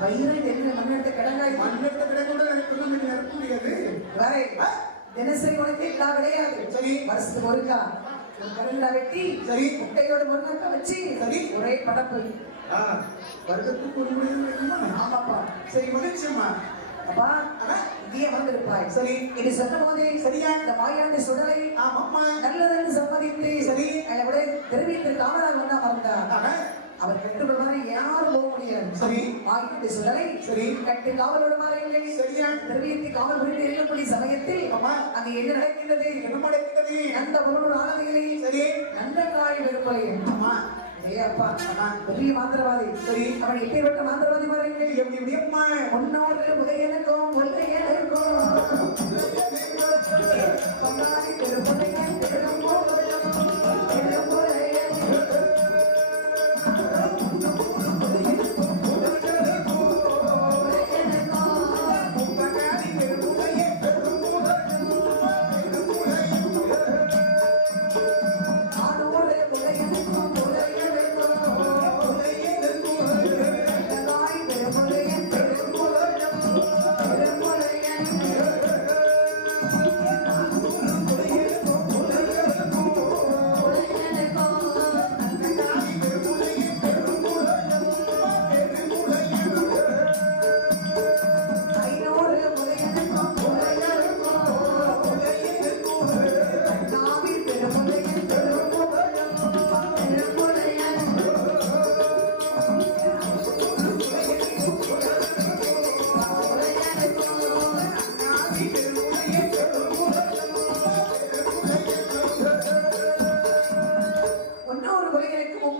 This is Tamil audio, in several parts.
வயிறு என்ன மண்ணெடுத்த கிடங்காய் மண்ணெடுத்த கிடங்கோட எனக்கு நிரப்ப முடியாது. வேற தினசரி உனக்கு எல்லாம் கிடையாது. சரி வருஷத்துக்கு ஒருக்கா கடல்ல வெட்டி சரி முட்டையோட முருங்கக்காய் வச்சு சரி ஒரே படப்பு வருடத்துக்கு ஒரு முறை வேணுமா? ஆமாப்பா. சரி மகிழ்ச்சியம்மா. அப்பா இங்கே வந்திருப்பாய். சரி இது சொன்ன போதே சரியா இந்த மாயாண்டி சுடலை ஆமாம்மா நல்லதென்று சம்மதித்து சரி அதை விட தெரிவித்து காமராஜ் வந்தா மறந்தார். அவர் கட்டுப்படுவாரு யாரும் போக முடியாது. சரி மாயாண்டி சுடலை சரி கட்டு காவலோடு மாறவில்லை. சரியா தெரிவித்து காவல் புரிந்து இருக்கக்கூடிய சமயத்தில் அங்கு என்ன நடக்கின்றது? என்ன நடக்கிறது? அந்த பொருள் ஆனதில்லை. சரி நல்ல காய் வெறுப்பலை. ஆமா அப்பா பெரிய மாந்திரவாதி. சரி அவன் எப்பேற்பட்ட மாந்திரவாதி பாருங்கள். எப்படி எப்படி அம்மா உன்னோடு உதயனுக்கும் உதயனுக்கும்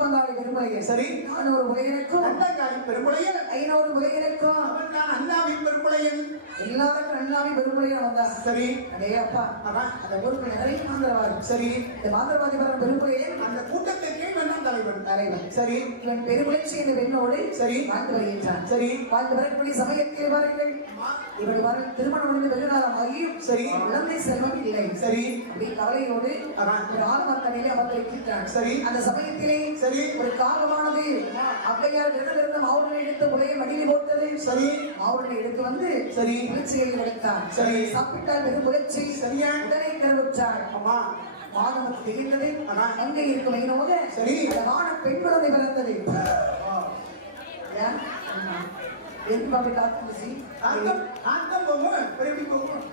கொண்டாடி பெருமுனையன் சரி 400 உலகிற்கும் அண்ணாவின் பெருமுளையன் 500 உலகிற்கும் நான் அண்ணாவின் பெருமுளையன் எல்லாருக்கும் அண்ணாவின் பெருமுளையன் வந்தார். சரி அடே அப்பா அந்த ஊருக்கு நிறைய மாந்திரவாதி. சரி இந்த மாந்திரவாதி வர பெருமுளையன் அந்த கூட்டத்தை கேள்வன் தலைவன். சரி இவன் பெருமுளைச்சி இந்த பெண்ணோடு சரி வாழ்ந்து வருகின்றான். சரி வாழ்ந்து வரக்கூடிய சமயத்தில் பாருங்கள் இவள் வர திருமணம் முடிந்து வெகுநாளம் ஆகியும் சரி குழந்தை செல்வம் இல்லை. சரி அப்படி கவலையோடு ஒரு ஆலமரத்தடியிலே அமர்ந்திருக்கின்றான். சரி அந்த சமயத்திலே சரி ஒரு காகமானது அப்பையார் விரலிருந்து மாவுடனை எடுத்து உடைய மடியில் போட்டது. சரி மாவுடனை எடுத்து வந்து சரி குளிர்ச்சியை உடைத்தார். சரி சாப்பிட்டால் வெறும் குளிர்ச்சி சரியா உடனே கருவுற்றார். அம்மா மாதம் தெரிந்தது அங்கே இருக்கும் வைனோக சரி அழகான பெண் குழந்தை பிறந்தது. என் பாபி காத்து ஆட்டம் போகும்